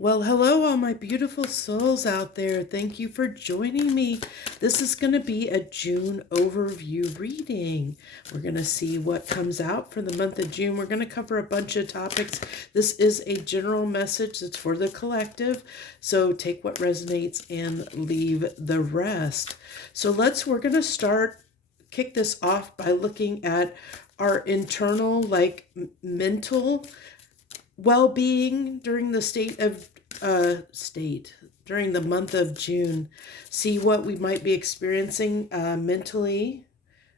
Well, hello, all my beautiful souls out there. Thank you for joining me. This is going to be a June overview reading. We're going to see what comes out for the month of June. We're going to cover a bunch of topics. This is a general message that's for the collective. So take what resonates and leave the rest. So we're going to kick this off by looking at our internal, mental well-being during the during the month of June. See what we might be experiencing mentally.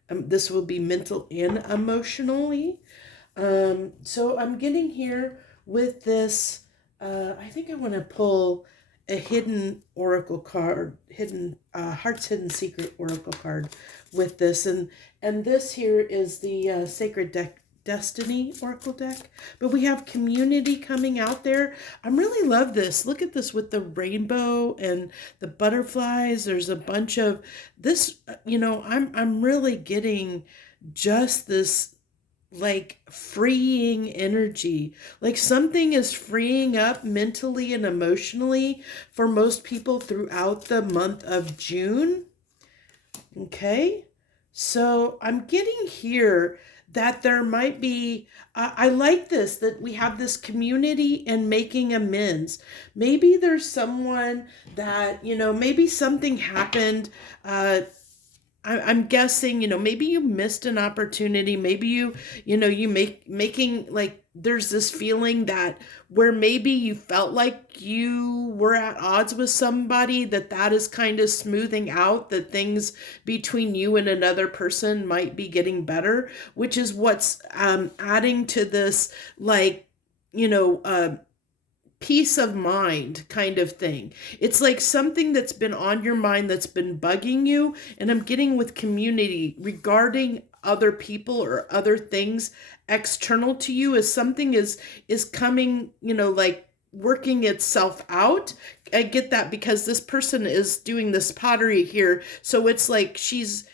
This will be mental and emotionally. So I'm getting here with this. I think I want to pull a hidden oracle card, hidden heart's hidden secret oracle card with this, and this here is the sacred destiny oracle deck, but we have community coming out there. I really love this. Look at this with the rainbow and the butterflies. There's a bunch of this, I'm really getting just this like freeing energy, like something is freeing up mentally and emotionally for most people throughout the month of June. Okay, so I'm getting here that there might be, I like this, that we have this community and making amends. Maybe there's someone that, maybe something happened. I'm guessing, maybe you missed an opportunity. Maybe making like, there's this feeling that where maybe you felt like you were at odds with somebody, that is kind of smoothing out, that things between you and another person might be getting better, which is what's adding to this, peace of mind kind of thing. It's like something that's been on your mind that's been bugging you, and I'm getting with community regarding other people or other things external to you, as something is coming, like working itself out. I get that because this person is doing this pottery here, so it's like she's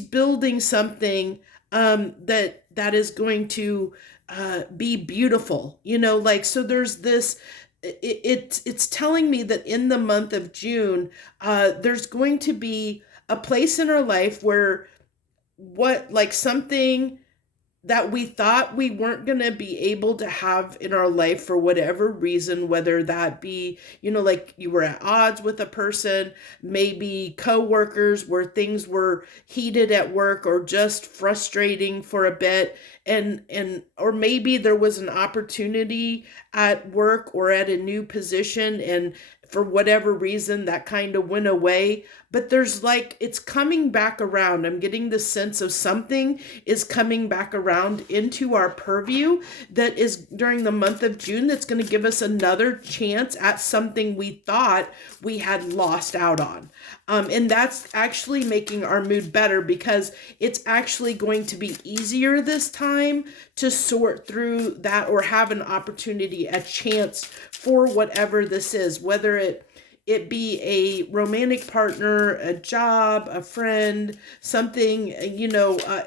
building something that is going to be beautiful, so there's this, it's telling me that in the month of June, there's going to be a place in our life where something that we thought we weren't going to be able to have in our life for whatever reason, whether that be, like you were at odds with a person, maybe coworkers where things were heated at work or just frustrating for a bit. Or maybe there was an opportunity at work or at a new position, and for whatever reason that kind of went away, but there's it's coming back around. I'm getting the sense of something is coming back around into our purview that is during the month of June, that's going to give us another chance at something we thought we had lost out on. And that's actually making our mood better, because it's actually going to be easier this time to sort through that, or have an opportunity, a chance for whatever this is, whether it be a romantic partner, a job, a friend, something,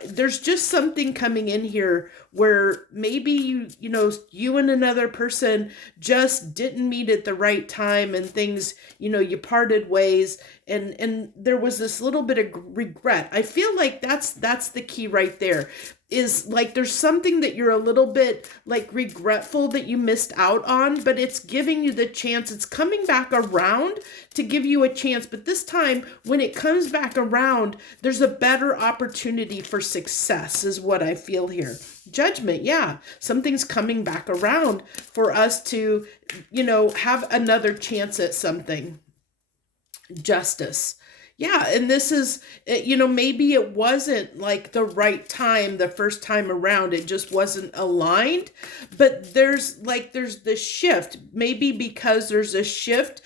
there's just something coming in here where maybe you and another person just didn't meet at the right time, and things, you parted ways, and there was this little bit of regret. I feel like that's the key right there, is like there's something that you're a little bit regretful that you missed out on, but it's giving you the chance. It's coming back around to give you a chance, but this time when it comes back around, there's a better opportunity for success, is what I feel here. Judgment, yeah, something's coming back around for us to have another chance at something. Justice. Yeah, and this is, maybe it wasn't the right time the first time around. It just wasn't aligned. But there's this shift. Maybe because there's a shift,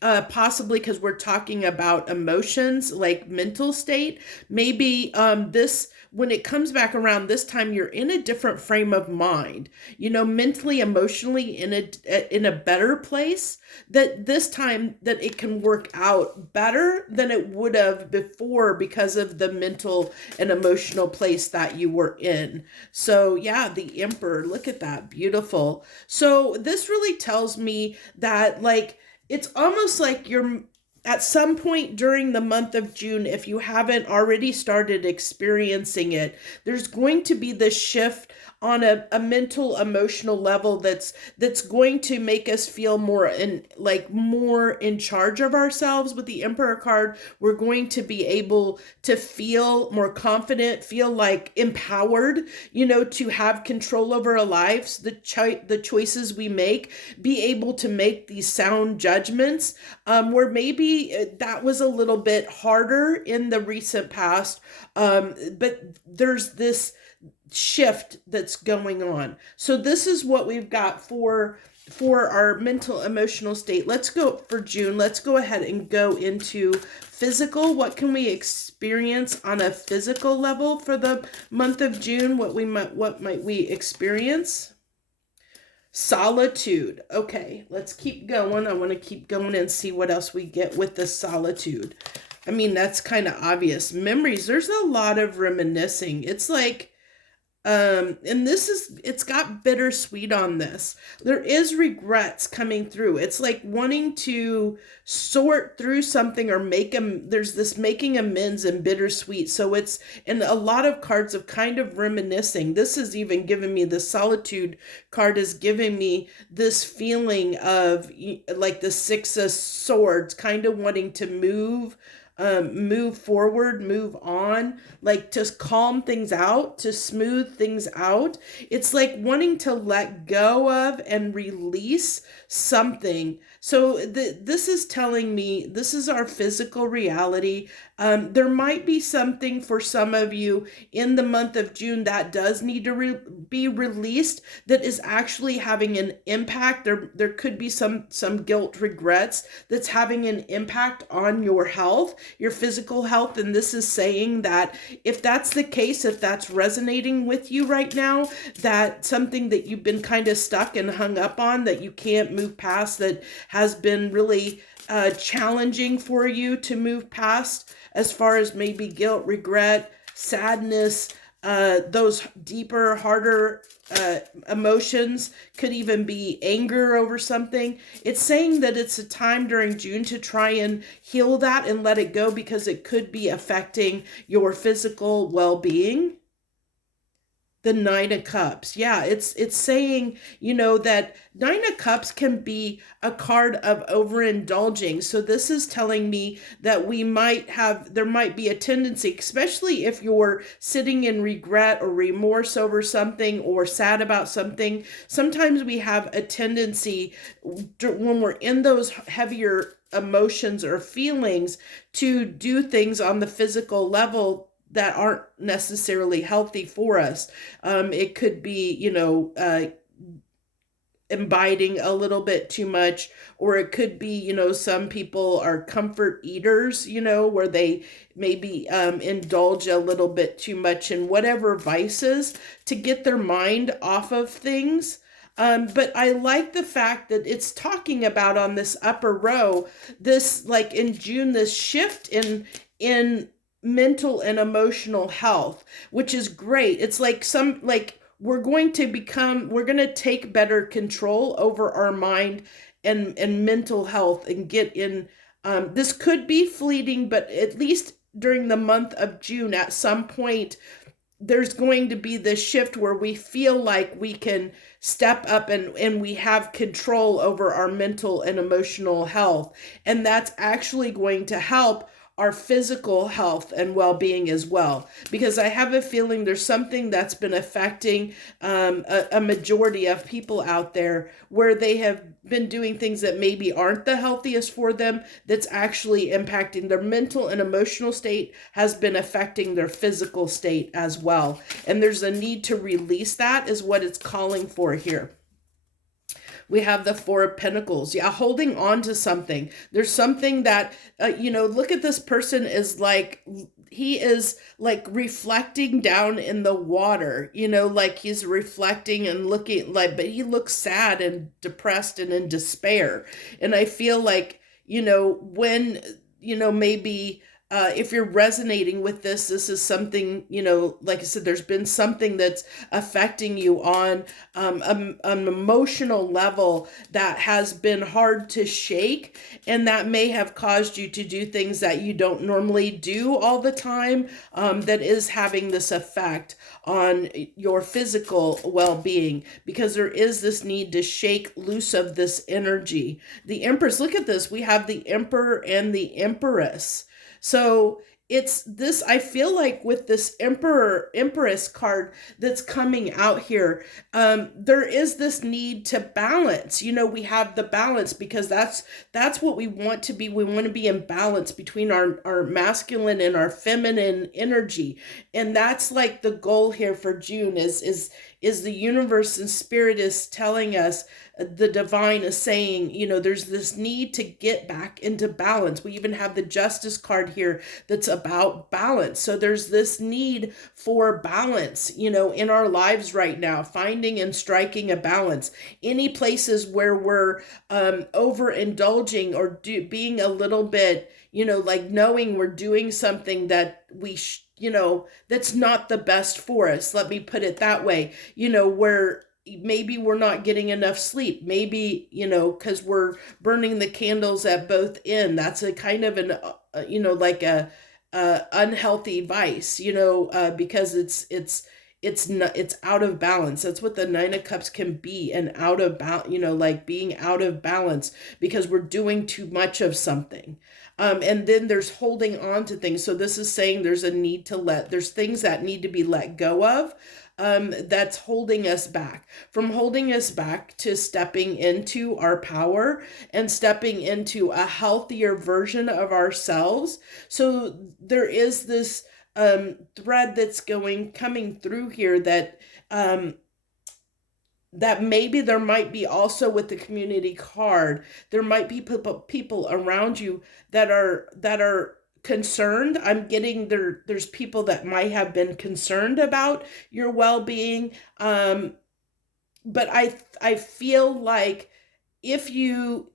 possibly because we're talking about emotions, like mental state. Maybe this, when it comes back around this time, you're in a different frame of mind, mentally, emotionally, in a better place, that this time that it can work out better than it would have before because of the mental and emotional place that you were in. So yeah, the Emperor, look at that, beautiful. So this really tells me that, like, it's almost like you're at some point during the month of June, if you haven't already started experiencing it, there's going to be this shift on a mental emotional level that's going to make us feel more in charge of ourselves. With the Emperor card, we're going to be able to feel more confident, feel like empowered, to have control over our lives, the choices we make, be able to make these sound judgments, where maybe that was a little bit harder in the recent past. But there's this shift that's going on. So this is what we've got for our mental emotional state. Let's go for June. Let's go ahead and go into physical. What can we experience on a physical level for the month of June? What might we experience? Solitude. Okay, let's keep going. I want to keep going and see what else we get with the solitude. I mean, that's kind of obvious. Memories. There's a lot of reminiscing. It's like, and it's got bittersweet on this. There is regrets coming through. It's like wanting to sort through something or there's this making amends and bittersweet. So and a lot of cards of kind of reminiscing. This is even giving me, the solitude card is giving me this feeling of like the Six of Swords, kind of wanting to move forward, move on, like to calm things out, to smooth things out. It's like wanting to let go of and release something. So this is telling me this is our physical reality. There might be something for some of you in the month of June that does need to be released, that is actually having an impact. There could be some guilt, regrets that's having an impact on your health, your physical health. And this is saying that if that's the case, if that's resonating with you right now, that something that you've been kind of stuck and hung up on, that you can't move past, that has been really challenging for you to move past, as far as maybe guilt, regret, sadness, those deeper, harder emotions, could even be anger over something. It's saying that it's a time during June to try and heal that and let it go, because it could be affecting your physical well-being. The Nine of Cups. Yeah, it's saying, that Nine of Cups can be a card of overindulging. So this is telling me that there might be a tendency, especially if you're sitting in regret or remorse over something or sad about something. Sometimes we have a tendency, when we're in those heavier emotions or feelings, to do things on the physical level that aren't necessarily healthy for us. It could be, imbibing a little bit too much, or it could be, some people are comfort eaters, where they maybe indulge a little bit too much in whatever vices to get their mind off of things. But I like the fact that it's talking about on this upper row, this, like in June, this shift in mental and emotional health, which is great. It's like we're going to take better control over our mind and mental health, and get in, this could be fleeting, but at least during the month of June, at some point, there's going to be this shift where we feel like we can step up and we have control over our mental and emotional health. And that's actually going to help our physical health and well-being as well, because I have a feeling there's something that's been affecting a majority of people out there, where they have been doing things that maybe aren't the healthiest for them, that's actually impacting their mental and emotional state, has been affecting their physical state as well. And there's a need to release that, is what it's calling for here. We have the Four of Pentacles. Yeah, holding on to something. There's something that, look at this person is like, he is like reflecting down in the water, like he's reflecting and looking like, but he looks sad and depressed and in despair. And I feel like, when, maybe if you're resonating with this is something, like I said, there's been something that's affecting you on an emotional level that has been hard to shake, and that may have caused you to do things that you don't normally do all the time, that is having this effect on your physical well-being, because there is this need to shake loose of this energy. The Empress, look at this. We have the Emperor and the Empress. So it's this, I feel like with this Empress card that's coming out here, there is this need to balance. We have the balance, because that's what we want to be. We want to be in balance between our masculine and our feminine energy. And that's like the goal here for June is the universe and spirit is telling us, the divine is saying, there's this need to get back into balance. We even have the Justice card here that's about balance. So there's this need for balance, in our lives right now, finding and striking a balance. Any places where we're overindulging or being a little bit, like knowing we're doing something that that's not the best for us. Let me put it that way. Where maybe we're not getting enough sleep, maybe, because we're burning the candles at both ends. That's a kind of an, like a unhealthy vice, because it's out of balance. That's what the Nine of Cups can be, and out of balance, like being out of balance because we're doing too much of something. And then there's holding on to things. So this is saying there's a need to there's things that need to be let go of, that's holding us back to stepping into our power and stepping into a healthier version of ourselves. So there is this thread that's coming through here that that maybe there might be also with the community card, there might be people around you that are concerned. I'm getting there's people that might have been concerned about your well-being. But I feel like if you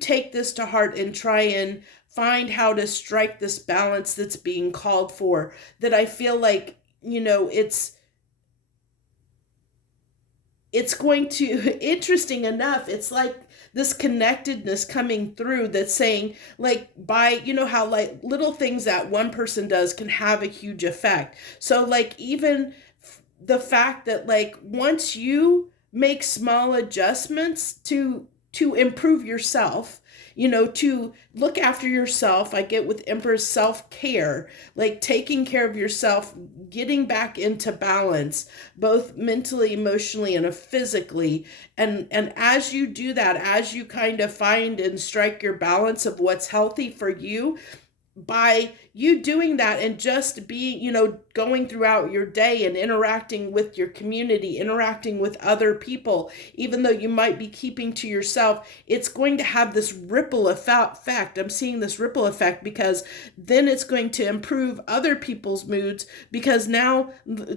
take this to heart and try and find how to strike this balance that's being called for, that I feel like, it's going to, interesting enough, it's like this connectedness coming through that's saying, like, by, how like little things that one person does can have a huge effect. So like even the fact that like once you make small adjustments to improve yourself, to look after yourself. I get with Emperor's self-care, like taking care of yourself, getting back into balance, both mentally, emotionally, and physically. And as you do that, as you kind of find and strike your balance of what's healthy for you, by you doing that and just being, going throughout your day and interacting with your community, interacting with other people, even though you might be keeping to yourself, it's going to have this ripple effect. I'm seeing this ripple effect, because then it's going to improve other people's moods, because now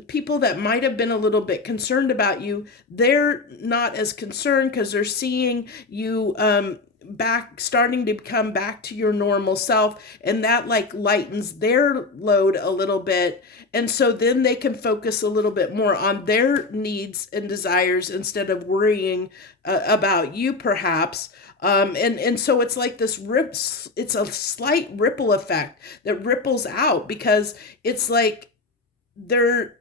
people that might have been a little bit concerned about you, they're not as concerned because they're seeing you starting to come back to your normal self, and that like lightens their load a little bit, and so then they can focus a little bit more on their needs and desires instead of worrying about you perhaps. And so it's like this it's a slight ripple effect that ripples out, because it's like they're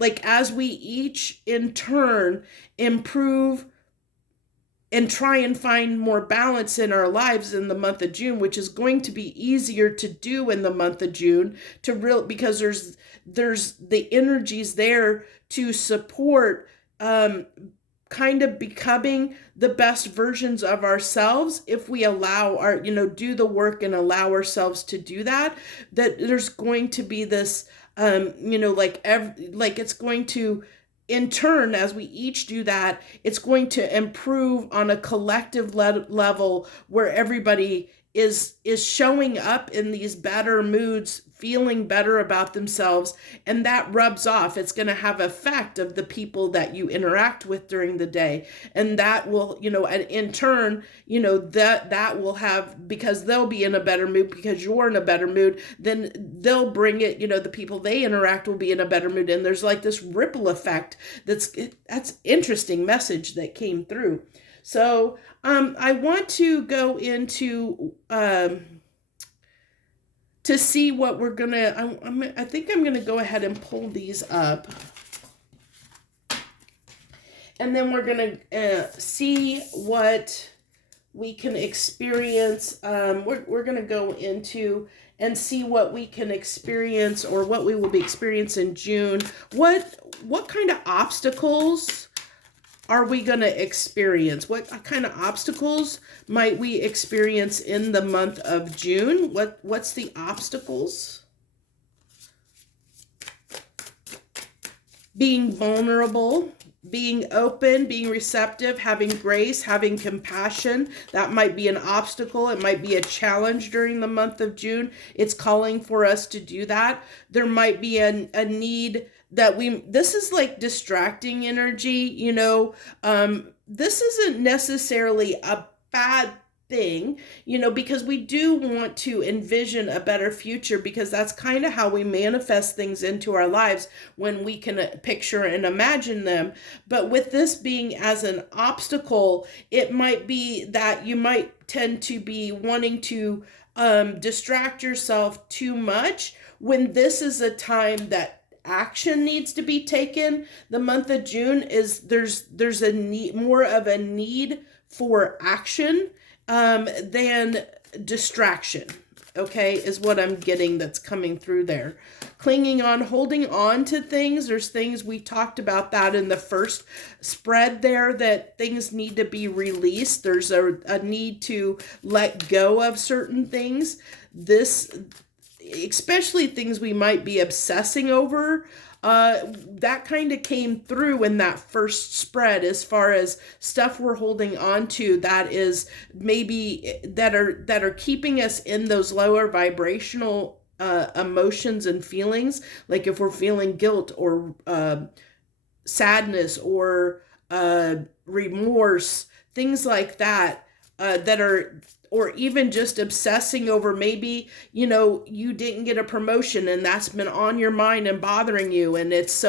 like, as we each in turn improve and try and find more balance in our lives in the month of June, which is going to be easier to do in the month of June, because there's the energies there to support kind of becoming the best versions of ourselves. If we allow do the work and allow ourselves to do that, that there's going to be this like it's going to in turn, as we each do that, it's going to improve on a collective level where everybody is showing up in these better moods, feeling better about themselves, and that rubs off. It's going to have effect of the people that you interact with during the day, and that will, and in turn, that will have, because they'll be in a better mood because you're in a better mood, then they'll bring it, the people they interact will be in a better mood, and there's like this ripple effect. That's interesting message that came through. So I want to go into to see what we're gonna. I think I'm gonna go ahead and pull these up, and then we're gonna see what we can experience. We're gonna go into and see what we can experience, or what we will be experiencing in June. What kind of obstacles are we going to experience? What kind of obstacles might we experience in the month of June? What's the obstacles? Being vulnerable, being open, being receptive, having grace, having compassion. That might be an obstacle. It might be a challenge during the month of June. It's calling for us to do that. There might be a need that this is like distracting energy, this isn't necessarily a bad thing, because we do want to envision a better future, because that's kind of how we manifest things into our lives, when we can picture and imagine them. But with this being as an obstacle, it might be that you might tend to be wanting to distract yourself too much, when this is a time that action needs to be taken. The month of June there's a need, more of a need for action than distraction. Okay, is what I'm getting that's coming through there. Clinging on, holding on to things. There's things, we talked about that in the first spread there, that things need to be released. There's a need to let go of certain things. Especially things we might be obsessing over, that kind of came through in that first spread, as far as stuff we're holding on to that is maybe that are keeping us in those lower vibrational emotions and feelings. Like if we're feeling guilt or sadness or remorse, things like that, that are, or even just obsessing over, maybe, you didn't get a promotion and that's been on your mind and bothering you. And it's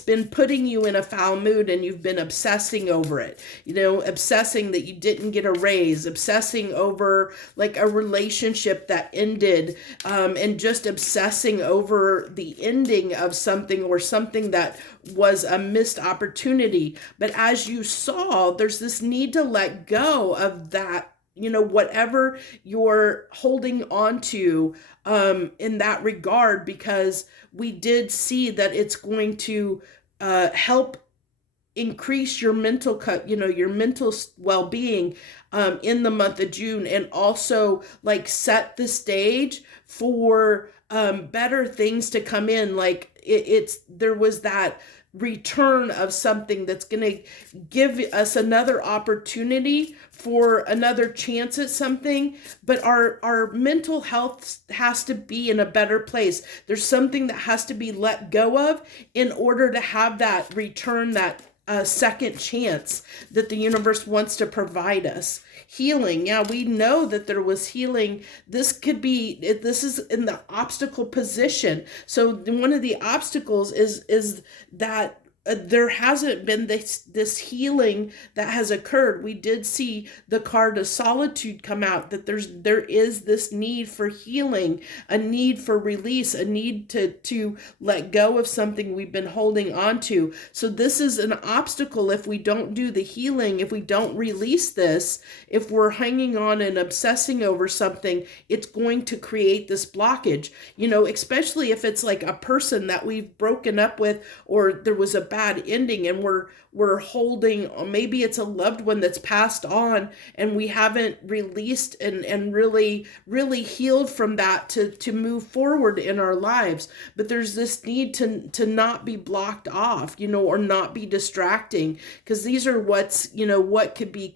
been putting you in a foul mood, and you've been obsessing over it, obsessing that you didn't get a raise, obsessing over like a relationship that ended, and just obsessing over the ending of something, or something that was a missed opportunity. But as you saw, there's this need to let go of that, whatever you're holding on to in that regard, because we did see that it's going to help increase your mental your mental well-being in the month of June, and also like set the stage for better things to come in. Like there was that return of something that's going to give us another opportunity for another chance at something, but our mental health has to be in a better place. There's something that has to be let go of in order to have that return, that second chance that the universe wants to provide us. Healing. Yeah, we know that there was healing. This is in the obstacle position. So one of the obstacles is that there hasn't been this healing that has occurred. We did see the card of solitude come out, that there is this need for healing, a need for release, a need to let go of something we've been holding on to. So this is an obstacle. If we don't do the healing, if we don't release this, if we're hanging on and obsessing over something, it's going to create this blockage, especially if it's like a person that we've broken up with, or there was a bad ending, and we're holding, maybe it's a loved one that's passed on, and we haven't released and really healed from that to move forward in our lives. But there's this need to not be blocked off, or not be distracting, because these are what could be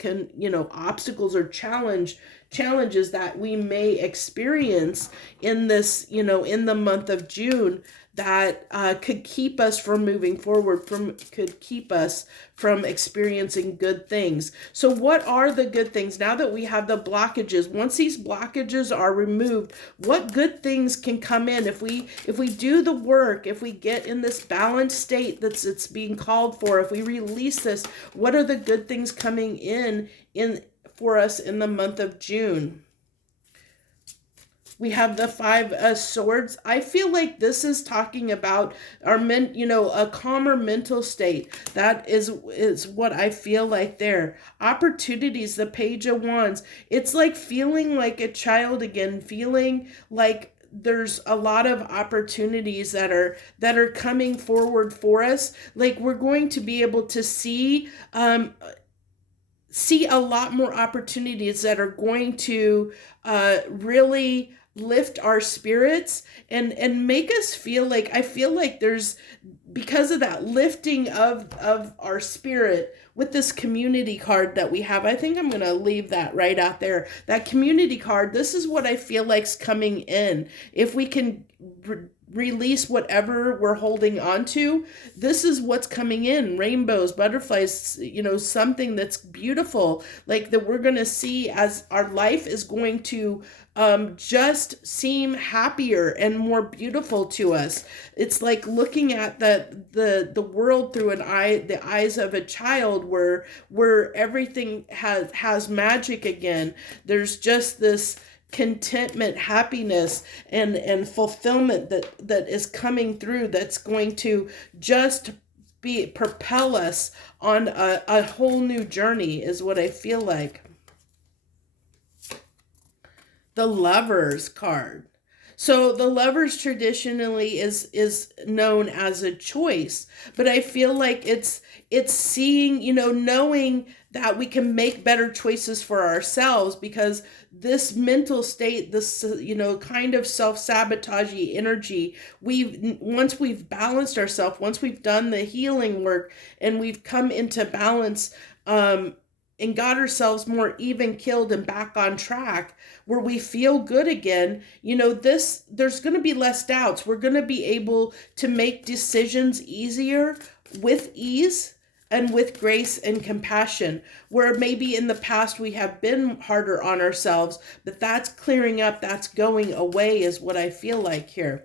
obstacles or challenges that we may experience in this, in the month of June, that could keep us from moving forward, could keep us from experiencing good things. So what are the good things now that we have the blockages? Once these blockages are removed, what good things can come in if we do the work, if we get in this balanced state it's being called for, if we release this, what are the good things coming in for us in the month of June? We have the 5 swords. I feel like this is talking about our a calmer mental state. That is what I feel like there. Opportunities, the Page of Wands. It's like feeling like a child again, feeling like there's a lot of opportunities that are coming forward for us. Like we're going to be able to see a lot more opportunities that are going to really lift our spirits and make us feel like, I feel like there's, because of that lifting of our spirit with this community card that we have. I think I'm going to leave that right out there. That community card, this is what I feel like's coming in. If we can release whatever we're holding on to, this is what's coming in. Rainbows, butterflies, something that's beautiful, like that we're going to see as our life is going to just seem happier and more beautiful to us. It's like looking at the world through the eyes of a child, where everything has magic again. There's just this contentment, happiness, and fulfillment that is coming through, that's going to just propel us on a whole new journey, is what I feel like. The Lovers card. So the Lovers traditionally is known as a choice, but I feel like it's seeing, knowing that we can make better choices for ourselves, because this mental state, this kind of self-sabotagey energy, once we've balanced ourselves, once we've done the healing work and we've come into balance, and got ourselves more even keeled and back on track, where we feel good again, there's going to be less doubts. We're going to be able to make decisions easier, with ease and with grace and compassion, where maybe in the past we have been harder on ourselves, but that's clearing up, that's going away, is what I feel like here.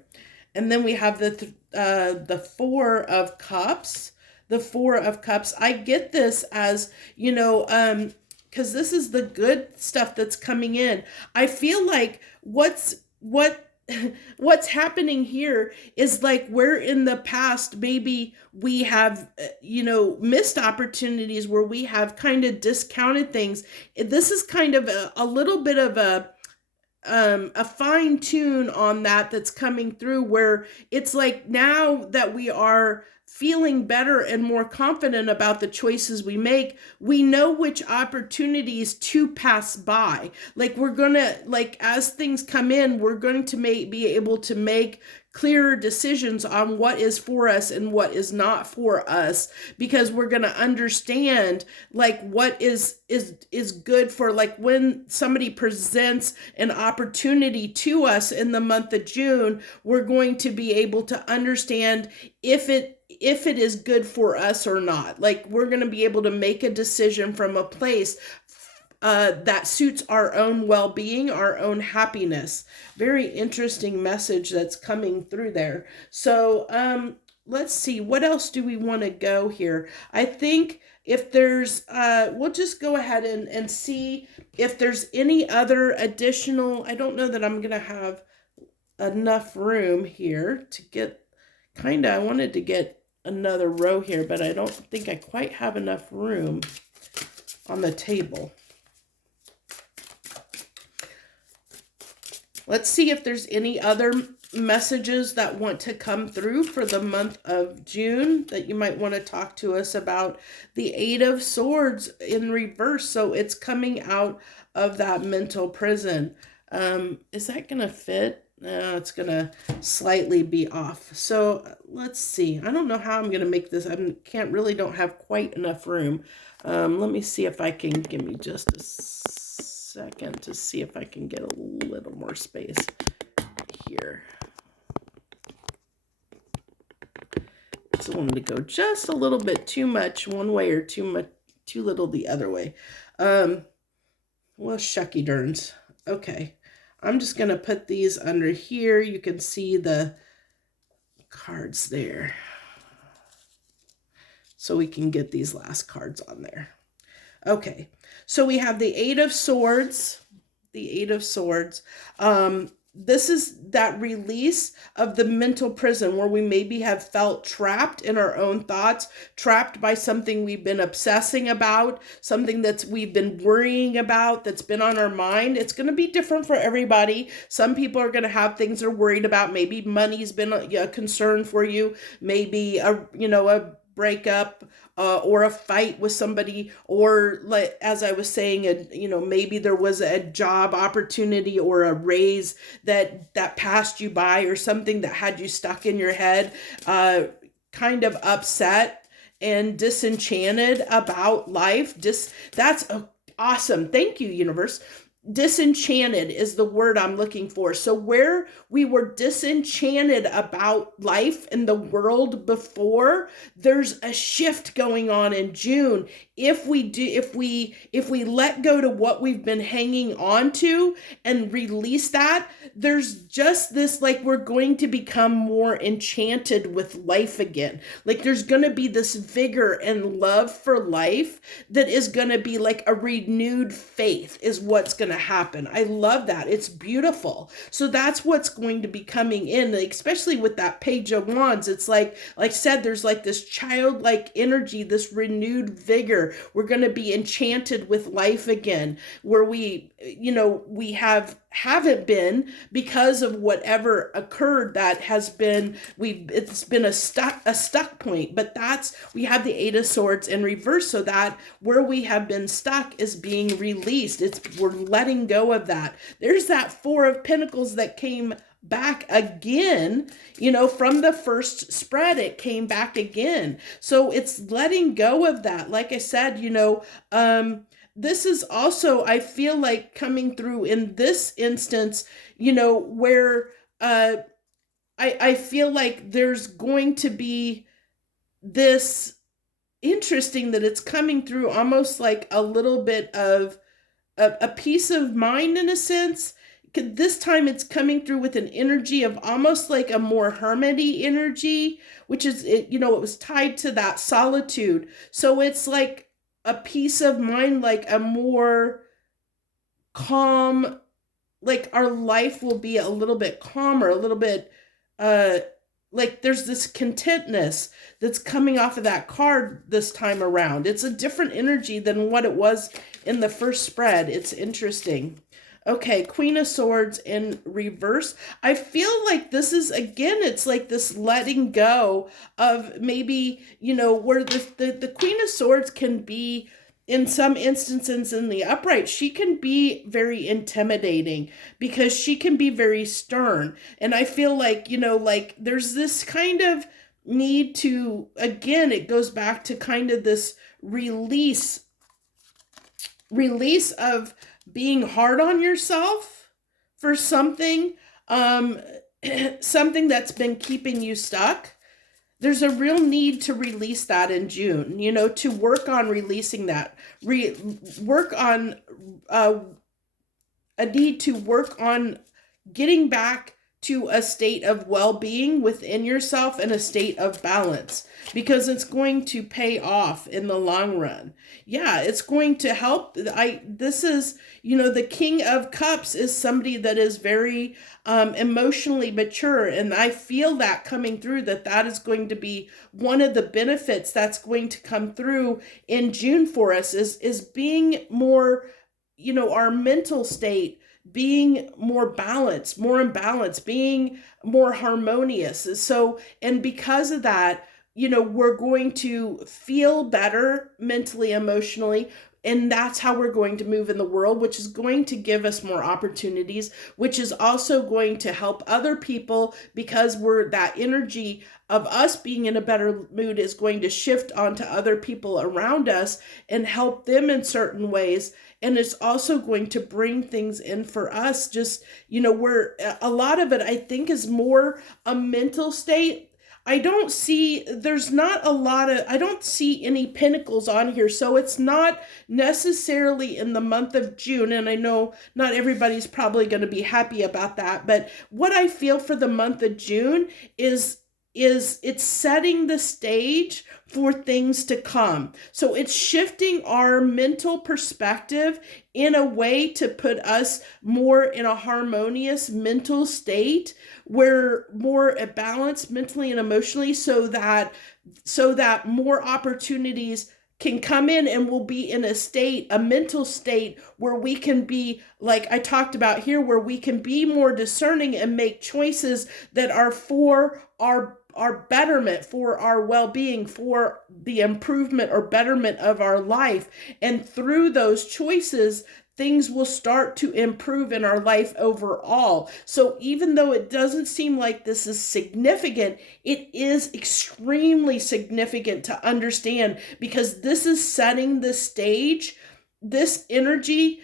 And then we have the Four of Cups. The Four of Cups. I get this as, because this is the good stuff that's coming in. I feel like what's happening here is like, where in the past maybe we have missed opportunities, where we have kind of discounted things. This is kind of a little bit of a fine tune on that's coming through, where it's like, now that we are feeling better and more confident about the choices we make, we know which opportunities to pass by. Like, we're gonna, like, as things come in, we're going to be able to make clearer decisions on what is for us and what is not for us, because we're going to understand like what is good for, like, when somebody presents an opportunity to us in the month of June, we're going to be able to understand if it is good for us or not. Like, we're going to be able to make a decision from a place that suits our own well-being, our own happiness. Very interesting message that's coming through there. So let's see, what else do we want to go here? I think if there's, we'll just go ahead and see if there's any other additional, I don't know that I'm going to have enough room here to get, I wanted to get another row here, but I don't think I quite have enough room on the table. Let's see if there's any other messages that want to come through for the month of June that you might want to talk to us about. The Eight of Swords in reverse, so it's coming out of that mental prison. Is that gonna fit? No, it's gonna slightly be off. So let's see. I don't know how I'm gonna make this. Don't have quite enough room. Let me see if I can, give me just a second to see if I can get a little more space here. So I wanted to go just a little bit too much one way or too little the other way. Well, shucky durns. Okay. I'm just going to put these under here. You can see the cards there. So we can get these last cards on there. Okay. So we have the Eight of Swords. The Eight of Swords. This is that release of the mental prison where we maybe have felt trapped in our own thoughts, trapped by something we've been obsessing about, something that we've been worrying about, that's been on our mind. It's going to be different for everybody. Some people are going to have things they're worried about. Maybe money's been a concern for you. Maybe a breakup or a fight with somebody, or like as I was saying, maybe there was a job opportunity or a raise that passed you by, or something that had you stuck in your head, kind of upset and disenchanted about life. That's awesome. Thank you, universe. Disenchanted is the word I'm looking for. So where we were disenchanted about life in the world before, there's a shift going on in June. If we let go to what we've been hanging on to and release that, there's just this, like, we're going to become more enchanted with life again. Like there's going to be this vigor and love for life that is going to be like a renewed faith is what's going to happen. I love that. It's beautiful. So that's what's going to be coming in, especially with that Page of Wands. It's like I said, there's like this childlike energy, this renewed vigor. We're going to be enchanted with life again, where we haven't been because of whatever occurred that has been, it's been a stuck point. But we have the Eight of Swords in reverse, so that where we have been stuck is being released. We're letting go of that. There's that Four of Pentacles that came back again, from the first spread. It came back again. So it's letting go of that. Like I said, this is also, I feel like, coming through in this instance, where I feel like there's going to be this interesting that it's coming through almost like a little bit of a peace of mind in a sense. This time it's coming through with an energy of almost like a more hermity energy, which is, it was tied to that solitude. So it's like a peace of mind, like a more calm, like our life will be a little bit calmer, a little bit, like there's this contentness that's coming off of that card this time around. It's a different energy than what it was in the first spread. It's interesting. Okay, Queen of Swords in reverse. I feel like this is, again, it's like this letting go of maybe, where the Queen of Swords can be, in some instances in the upright, she can be very intimidating because she can be very stern. And I feel like, like there's this kind of need to, again, it goes back to kind of this release of being hard on yourself for something, something that's been keeping you stuck. There's a real need to release that in June, to work on releasing that, work on a need to work on getting back to a state of well-being within yourself and a state of balance, because it's going to pay off in the long run. Yeah, it's going to help. This is, the King of Cups is somebody that is very emotionally mature, and I feel that coming through, that is going to be one of the benefits that's going to come through in June for us, is being more, our mental state being more balanced, more in balance, being more harmonious. So, and because of that, we're going to feel better mentally, emotionally. And that's how we're going to move in the world, which is going to give us more opportunities, which is also going to help other people because that energy of us being in a better mood is going to shift onto other people around us and help them in certain ways. And it's also going to bring things in for us. Just, we're a lot of it, I think, is more a mental state. There's not a lot of, I don't see any pinnacles on here. So it's not necessarily in the month of June. And I know not everybody's probably going to be happy about that. But what I feel for the month of June is it's setting the stage for things to come. So it's shifting our mental perspective in a way to put us more in a harmonious mental state, where more balanced mentally and emotionally, so that more opportunities can come in, and we'll be in a mental state where we can be, like I talked about here, where we can be more discerning and make choices that are for our betterment, for our well-being, for the improvement or betterment of our life. And through those choices, things will start to improve in our life overall. So even though it doesn't seem like this is significant, it is extremely significant to understand, because this is setting the stage. This energy,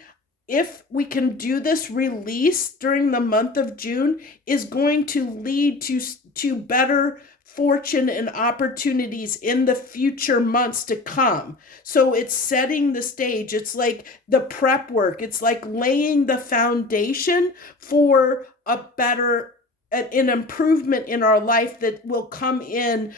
if we can do this release during the month of June, is going to lead to better fortune and opportunities in the future months to come. So it's setting the stage. It's like the prep work. It's like laying the foundation for an improvement in our life that will come in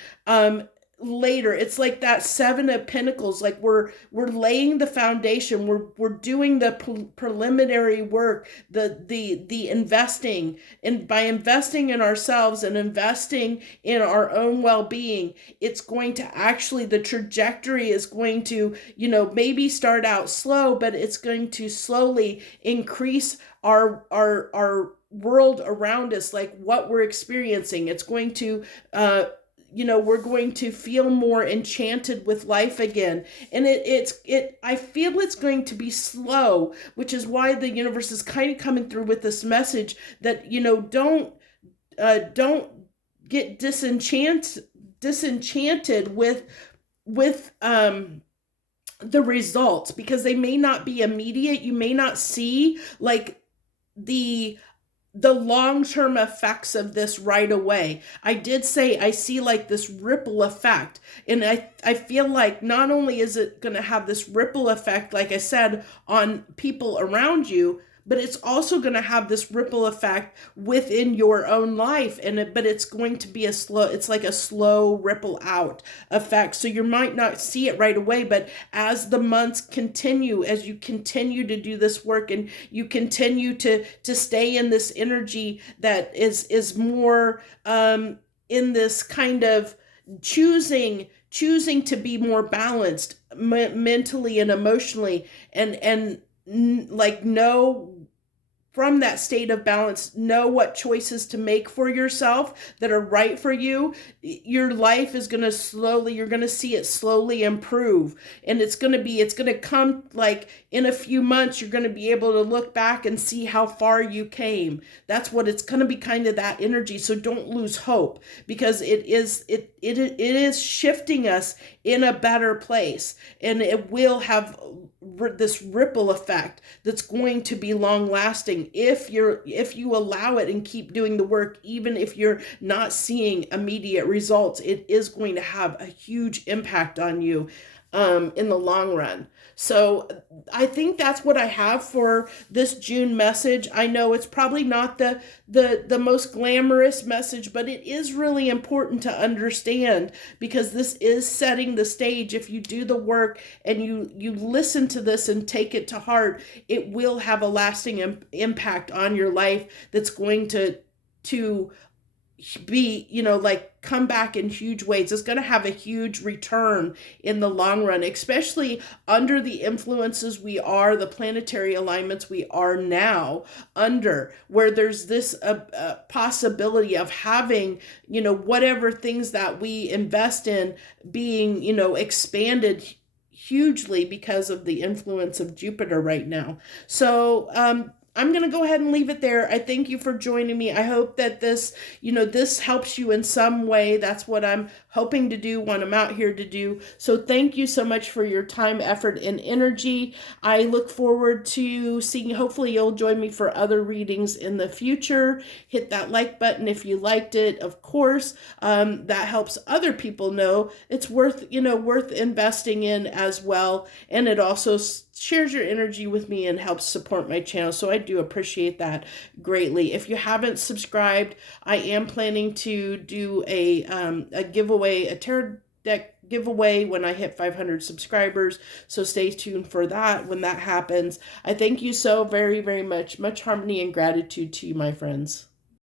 later. It's like that Seven of Pentacles. Like we're laying the foundation. We're doing the preliminary work, the investing, and by investing in ourselves and investing in our own well-being, it's going to actually, the trajectory is going to, maybe start out slow, but it's going to slowly increase our world around us, like what we're experiencing. It's going to we're going to feel more enchanted with life again. And I feel it's going to be slow, which is why the universe is kind of coming through with this message that, don't get disenchanted with the results, because they may not be immediate. You may not see like the long-term effects of this right away. I did say I see like this ripple effect, and I feel like not only is it going to have this ripple effect, like I said, on people around you, but it's also going to have this ripple effect within your own life. But it's going to be it's like a slow ripple out effect. So you might not see it right away, but as the months continue, as you continue to do this work, and you continue to stay in this energy that is more in this kind of choosing to be more balanced mentally and emotionally, and like know, from that state of balance, know what choices to make for yourself that are right for you. Your life is going to you're going to see it slowly improve. And it's going to come like in a few months, you're going to be able to look back and see how far you came. That's what it's going to be, kind of that energy. So don't lose hope, because it is shifting us in a better place, and it will have this ripple effect that's going to be long lasting if you allow it and keep doing the work. Even if you're not seeing immediate results, it is going to have a huge impact on you in the long run. So I think that's what I have for this June message. I know it's probably not the most glamorous message, but it is really important to understand, because this is setting the stage. If you do the work and you listen to this and take it to heart, it will have a lasting impact on your life that's going to be, like come back in huge ways. It's going to have a huge return in the long run, especially under the influences the planetary alignments we are now under, where there's this possibility of having, whatever things that we invest in being, expanded hugely because of the influence of Jupiter right now. So, I'm going to go ahead and leave it there. I thank you for joining me. I hope that this helps you in some way. That's what I'm hoping to do, what I'm out here to do. So thank you so much for your time, effort, and energy. I look forward to seeing, hopefully you'll join me for other readings in the future. Hit that like button if you liked it, of course. That helps other people know it's worth investing in as well. And it also shares your energy with me and helps support my channel. So I do appreciate that greatly. If you haven't subscribed, I am planning to do a giveaway, a tarot deck giveaway when I hit 500 subscribers. So stay tuned for that when that happens. I thank you so very, very much. Much harmony and gratitude to you, my friends.